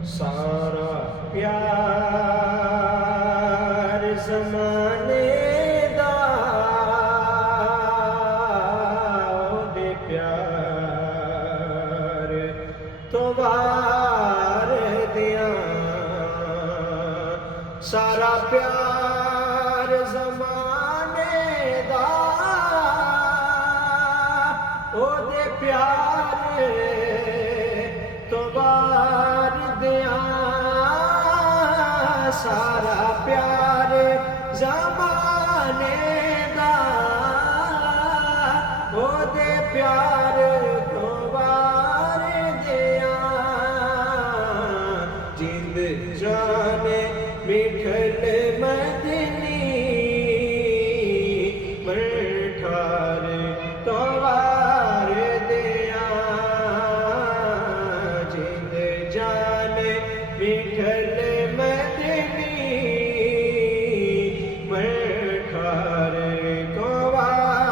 सारा प्यार ज़माने दा ओदे प्यार तो वार दियां सारा प्यार ज़माने दा ओदे प्यार तो वार दियां सारा प्यार ज़माने दा ओदे प्यार तो वार दियां जिंद जाने मिठल मदनी मठार तो वार दियां जिंद जाने मिठल